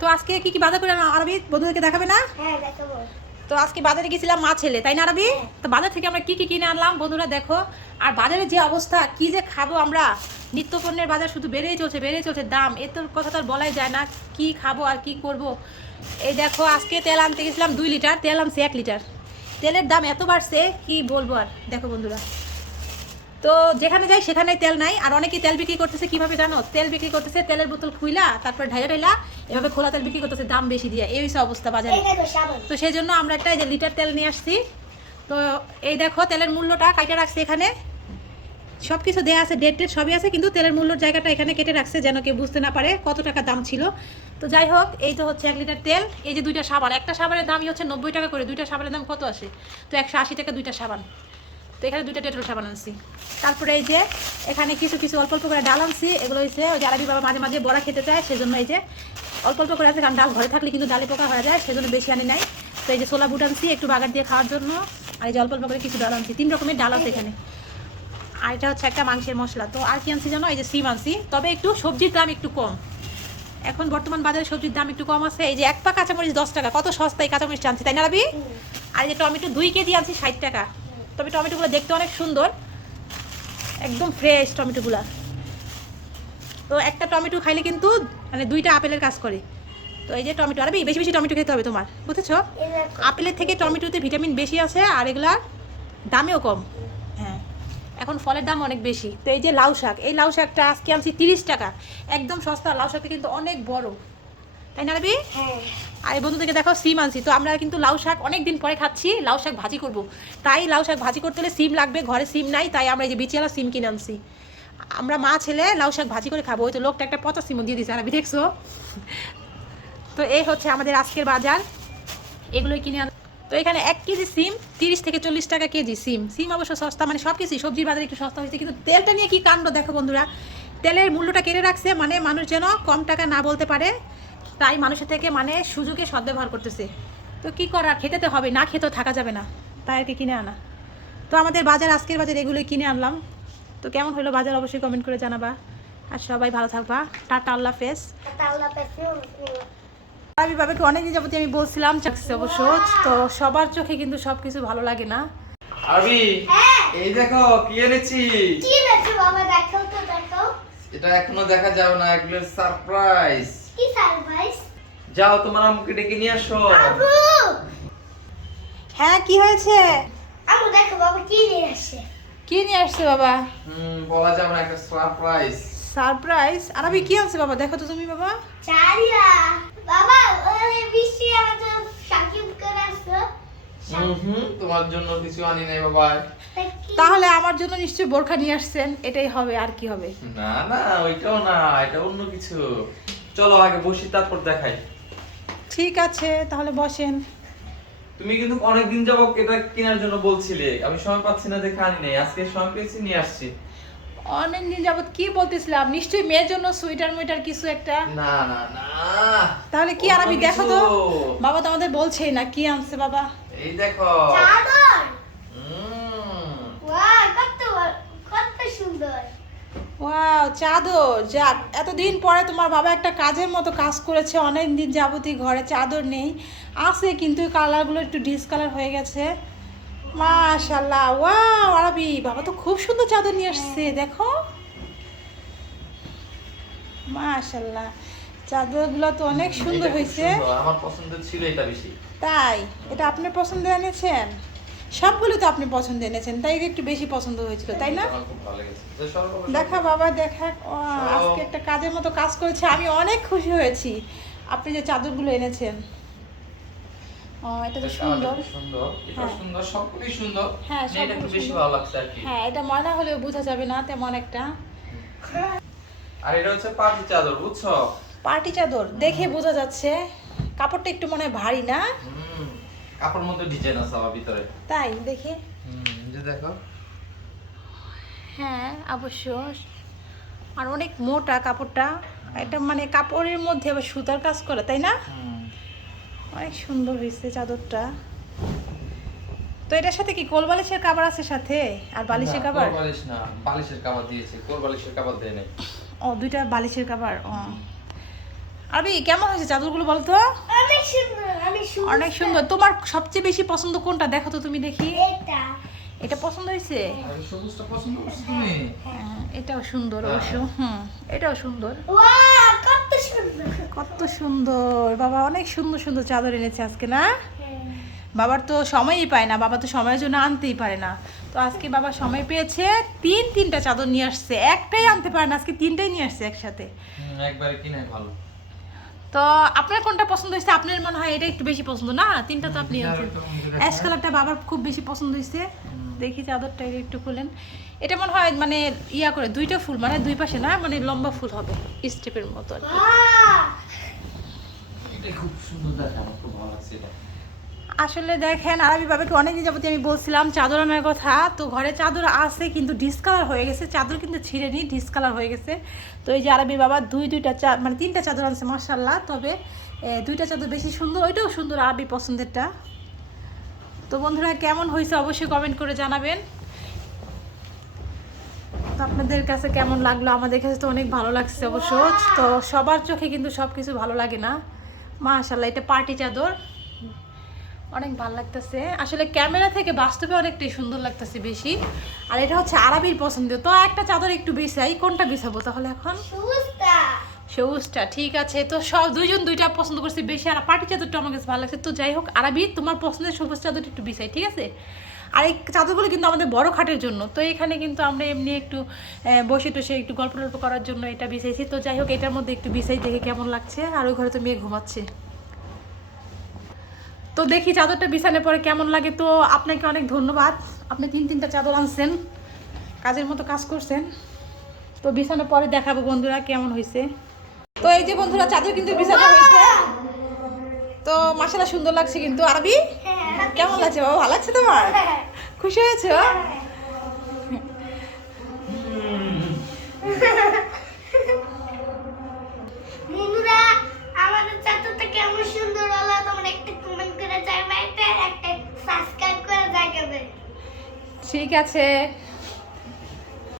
তো আজকে কি কি বাজার করে আরবি বন্ধুদেরকে দেখাবে না? হ্যাঁ তো আজকে বাজারে গেছিলাম মা ছেলে তাই না আরবি? তো বাজার থেকে আমরা কি কি কিনে আনলাম বন্ধুরা দেখো। আর বাজারে যে অবস্থা কি যে খাব আমরা? নিত্য পণ্যের বাজার শুধু বেড়েই চলছে বেড়েই চলছে দাম। এর তোর কথা তো আর বলাই যায় না কি খাব আর কি করব। এই দেখো আজকে তেল আনতে গেছিলাম দুই লিটার তেল আনছি এক লিটার। তেলের দাম এত বাড়ছে কি বলব আর? দেখো বন্ধুরা। তো যেখানে যাই সেখানে তেল নাই। আর অনেকেই তেল বিক্রি করতেছে কীভাবে জানো? তেল বিক্রি করতেছে তেলের বোতল খুইলা তারপর ঢাইলা ঢাইলা এভাবে খোলা তেল বিক্রি করতেছে দাম বেশি দিয়ে। এই হচ্ছে অবস্থা বাজারে। তো সেই জন্য আমরা একটা যে লিটার তেল নিয়ে আসছি। তো এই দেখো তেলের মূল্যটা কাইটে রাখছে এখানে। সব কিছু দেওয়া আছে ডেট টেট সবই আছে কিন্তু তেলের মূল্যর জায়গাটা এখানে কেটে রাখছে যেন কেউ বুঝতে না পারে কত টাকা দাম ছিল। তো যাই হোক এই তো হচ্ছে এক লিটার তেল। এই যে দুইটা সাবান একটা সাবানের দামই হচ্ছে নব্বই টাকা করে দুইটা সাবানের দাম কত আসে? তো একশো আশি টাকা দুইটা সাবান। তো এখানে দুইটা ডেটল সাবান আনছি। তারপরে এই যে এখানে কিছু কিছু অল্প অল্প করে ডাল আনছি। এগুলো হচ্ছে ওই যে আরবি বাবা মাঝে মাঝে বড়া খেতে চায়, সেজন্য এই যে অল্প অল্প করে আছে, কারণ ডাল ঘরে থাকলে কিন্তু ডালে পোকা হয়ে যায়, সেজন্য বেশি আনি নাই। তো এই যে ছোলা বুট আনছি, একটু বাগার দিয়ে খাওয়ার জন্য। আর এই যে অল্প অল্প করে কিছু ডাল আনছি, তিন রকমের ডাল আছে এখানে। আর এটা হচ্ছে একটা মাংসের মশলা। তো আর কি আনছি জানো? এই যে সিম আনছি। তবে একটু সবজির দাম একটু কম। এখন বর্তমান বাজারে সবজির দাম একটু কম আছে। এই যে এক পা কাঁচামরিচ দশ টাকা, কত সস্তায় কাঁচামরিচ আনছি, তাই না আর এই যে টমেটো দুই কেজি আনছি ষাট টাকা। তবে টমেটোগুলো দেখতে অনেক সুন্দর। একদম ফ্রেশ টমেটোগুলা। তো একটা টমেটো খাইলে কিন্তু মানে দুইটা আপেলের কাজ করে। তো এই যে টমেটো আরবি বেশি বেশি টমেটো খেতে হবে তোমার, বুঝেছ? আপেলের থেকে টমেটোতে ভিটামিন বেশি আছে আর এগুলার দামেও কম। হ্যাঁ এখন ফলের দাম অনেক বেশি। তো এই যে লাউ শাক, এই লাউ শাকটা আজকে আনছি তিরিশ টাকা। একদম সস্তা, লাউ শাকটা কিন্তু অনেক বড়। তাই না রবি? হ্যাঁ। আর এই বন্ধুদেরকে দেখো সিম আনছি। তো আমরা কিন্তু লাউ শাক অনেক দিন পরে খাচ্ছি লাউ শাক ভাজি করব। তাই লাউ শাক ভাজি করতে হলে সিম লাগবে ঘরে সিম নাই তাই আমরা এই যে বিচিয়ালা সিম কিনে আনছি। আমরা মা ছেলে লাউ শাক ভাজি করে খাব ওই তো লোকটা একটা পচা সিমও দিয়ে দিয়েছে আর আমি দেখছ? তো এই হচ্ছে আমাদের আজকের বাজার। এগুলোই কিনে আন তো এখানে এক কেজি সিম তিরিশ থেকে চল্লিশ টাকা কেজি সিম। সিম অবশ্য সস্তা মানে সব কিছুই সবজির বাজারে একটু সস্তা হয়েছে কিন্তু তেলটা নিয়ে কি কাণ্ড দেখো বন্ধুরা? তেলের মূল্যটা কেটে রাখছে মানে মানুষ যেন কম টাকা না বলতে পারে। তাই মানুষের থেকে মানে সুযোগে সদ্ব্যবহার করতেছে। তো কি করার? খেতে তো হবে না খেতেও থাকা যাবে না। তাই আর কি কিনে আনা। তো আমাদের বাজার আজকের বাজার এগুলোই কিনে আনলাম। তো কেমন হলো বাজার অবশ্যই কমেন্ট করে জানাবা। আর সবাই ভালো থাকবা। টাটা আল্লাহ ফেস আমি বাবাকে অনেকদিন যাবতীয় আমি বলছিলাম চাকসি অবশ্য। তো সবার চোখে কিন্তু সবকিছু ভালো লাগে না। আরবি হ্যাঁ। এই দেখো কি এনেছি? কি আছে বাবা? দেখো তো দেখো এটা এখনও দেখা যাও না এগুলো সারপ্রাইজ কি সারপ্রাইজ যাও তোমার আম্মুকে ডেকে নিয়ে আসো। আবু! হ্যাঁ কি হয়েছে? আমু দেখো বাবা কি নিয়ে আসে? কি নিয়ে আসছে বাবা? হুম বলা যাবে না একটা সারপ্রাইজ সারপ্রাইজ আর আমি কি আনছে বাবা? দেখো তো তুমি বাবা। চারিয়া। বাবা ওই বৃষ্টি আমাদের সাকিব করে আসছে হুম হুম তোমার জন্য কিছু আনি নাই বাবা। তাহলে আমার জন্য নিশ্চয়ই বোরখা নিয়ে আসছেন এটাই হবে আর কি হবে? না না ওইটাও না এটা অন্য কিছু। চলো আগে বসি তারপর দেখাই। ঠিক আছে তাহলে বসেন। তুমি কিন্তু অনেকদিন যাব এটা কেনার জন্য বলছিলে। আমি সময় পাচ্ছি না দেখে আনি নাই। আজকে সময় পেয়েছি নিয়ে আসছি। অনেক দিন যাবত কি বলতেছিলাম? নিশ্চয়ই মেয়ের জন্য সোয়েটার মুইটার কিছু একটা? না না না। তাহলে কি আর আমি দেখো তো? বাবা তো আমাদের বলছেই না কি আনছে বাবা? এই দেখো। চাদর। হুম। ওয়াও কত কত সুন্দর। ওয়াও চাদর। যাক এতদিন পরে তোমার বাবা একটা কাজের মতো কাজ করেছে অনেক দিন যাবতীয় ঘরে চাদর নেই। আছে কিন্তু কালারগুলো একটু ডিসকালার হয়ে গেছে। মাশাল্লাহ ওয়াও আরবি বাবা তো খুব সুন্দর চাদর নিয়ে আসছে দেখো। মাশাল্লাহ চাদরগুলো তো অনেক সুন্দর হয়েছে। আমার পছন্দ ছিল এটা বেশি। তাই এটা আপনার পছন্দ এনেছেন? সবগুলো তো আপনি পছন্দ এনেছেন তাই একটু বেশি পছন্দ হয়েছিল তাই না। দেখা বাবা দেখা। আজকে একটা কাজের মতো কাজ করেছে আমি অনেক খুশি হয়েছি। আপনি যে চাদরগুলো এনেছেন এটা তো সুন্দর। সুন্দর। হ্যাঁ। সুন্দর সবগুলোই সুন্দর। হ্যাঁ, এটা একটু বেশি ভালো লাগছে আর কি। হ্যাঁ এটা ময়না হলেও বোঝা যাবে না তেমন একটা। আর এটা হচ্ছে পার্টি চাদর বুঝছ? পার্টি চাদর দেখে বোঝা যাচ্ছে। কাপড়টা একটু মনে হয় ভারী না? কাপড় মধ্যে ডিজাইন আছে আবার ভিতরে। তাই? দেখে। হুম যে দেখো। হ্যাঁ অবশ্য। আর অনেক মোটা কাপড়টা। এটা মানে কাপড়ের মধ্যে আবার সুতার কাজ করে তাই না? অনেক সুন্দর হয়েছে চাদরটা। তো এটার সাথে কি কোল বালিশের কাবার আছে সাথে? আর বালিশের না, কাবার? বালিশ না বালিশের কাবার দিয়েছে। কোল বালিশের কাবার দেয় নাই। ও দুইটা বালিশের কাবার ও। আরবি কেমন হয়েছে চাদরগুলো বলো তো? অনেক সুন্দর অনেক সুন্দর অনেক সুন্দর। তোমার সবচেয়ে বেশি পছন্দ কোনটা? দেখো তো তুমি দেখি। এটা। এটা পছন্দ হয়েছে? করছ তুমি? হ্যাঁ, এটাও সুন্দর অবশ্য। হুম এটাও সুন্দর। কত সুন্দর। কত সুন্দর। বাবা অনেক সুন্দর সুন্দর চাদর এনেছে আজকে না? বাবার তো সময়ই পায় না বাবা তো সময়ের জন্য আনতেই পারে না। তো আজকে বাবা সময় পেয়েছে তিন তিনটা চাদর নিয়ে আসছে। একটাই আনতে পারে না আজকে তিনটাই নিয়ে আসছে একসাথে। একবারে কিনে ভালো। তো আপনার কোনটা পছন্দ হয়েছে? আপনার মনে হয় এটা একটু বেশি পছন্দ না? তিনটা তো আপনি অ্যাশ কালারটা বাবার খুব বেশি পছন্দ হয়েছে। দেখি চাদরটা একটু খুলেন। এটা মনে হয় মানে ইয়া করে দুইটা ফুল মানে দুই পাশে না? মানে লম্বা ফুল হবে স্টেপের মতো আর কি। খুব সুন্দর দেখা আমার খুব ভালো লাগছে এটা। আসলে দেখেন আরবি বাবাকে অনেকদিন যাবতীয় আমি বলছিলাম, চাদর আনার কথা। তো ঘরে চাদর আছে কিন্তু ডিসকালার হয়ে গেছে। চাদর কিন্তু ছিঁড়ে নি ডিসকালার হয়ে গেছে। তো এই যে আরবি বাবা দুই, দুইটা চা মানে তিনটা চাদর আনছে মার্শাল্লাহ তবে দুইটা চাদর বেশি সুন্দর, ওইটাও সুন্দর আরবি পছন্দেরটা। তো বন্ধুরা, কেমন হয়েছে অবশ্যই কমেন্ট করে জানাবেন। তো আপনাদের কাছে কেমন লাগল? আমাদের কাছে তো অনেক ভালো লাগছে অবশ্য। তো সবার চোখে কিন্তু সব কিছু ভালো লাগে না। মাশাল্লাহ এটা পার্টি চাদর। অনেক ভালো লাগতেছে। আসলে ক্যামেরা থেকে বাস্তবে অনেকটাই সুন্দর লাগতেছে বেশি। আর এটা হচ্ছে আরবির পছন্দ। তো একটা চাদর একটু বিছাই কোনটা বিছাবো তাহলে এখন? সবুজটা। ঠিক আছে। তো সব দুইজন দুইটা পছন্দ করছি বেশি আর পার্টি চাদরটা আমার কাছে ভালো লাগছে। তো যাই হোক আরবি তোমার পছন্দের সবুজ চাদরটা একটু বিছাই ঠিক আছে? আর এই চাদরগুলো কিন্তু আমাদের বড় খাটের জন্য। তো এখানে কিন্তু আমরা এমনি একটু বসে টসে একটু গল্প টল্প করার জন্য এটা বিছাইছি। তো যাই হোক এটার মধ্যে একটু বিছাই দেখে কেমন লাগছে। আর ওই ঘরে তো মেয়ে ঘুমাচ্ছে। তো দেখি চাদরটা বিছানে পরে কেমন লাগে। তো আপনাকে অনেক ধন্যবাদ। আপনি তিন তিনটা চাদর আনছেন কাজের মতো কাজ করছেন। তো বিছানো পরে দেখাবো বন্ধুরা কেমন হয়েছে। তো এই যে বন্ধুরা চাদর কিন্তু বিছানো হয়েছে। তো মাসালা সুন্দর লাগছে কিন্তু। আরবি? হ্যাঁ কেমন লাগছে বাবা? ভালো লাগছে তোমার? খুশি হয়েছো বন্ধুরা আমাদের চাতুটা কেমন সুন্দর হলো তোমরা একটা কমেন্ট করে জানাবে একটা একটা সাবস্ক্রাইব করে জানাবে ঠিক আছে।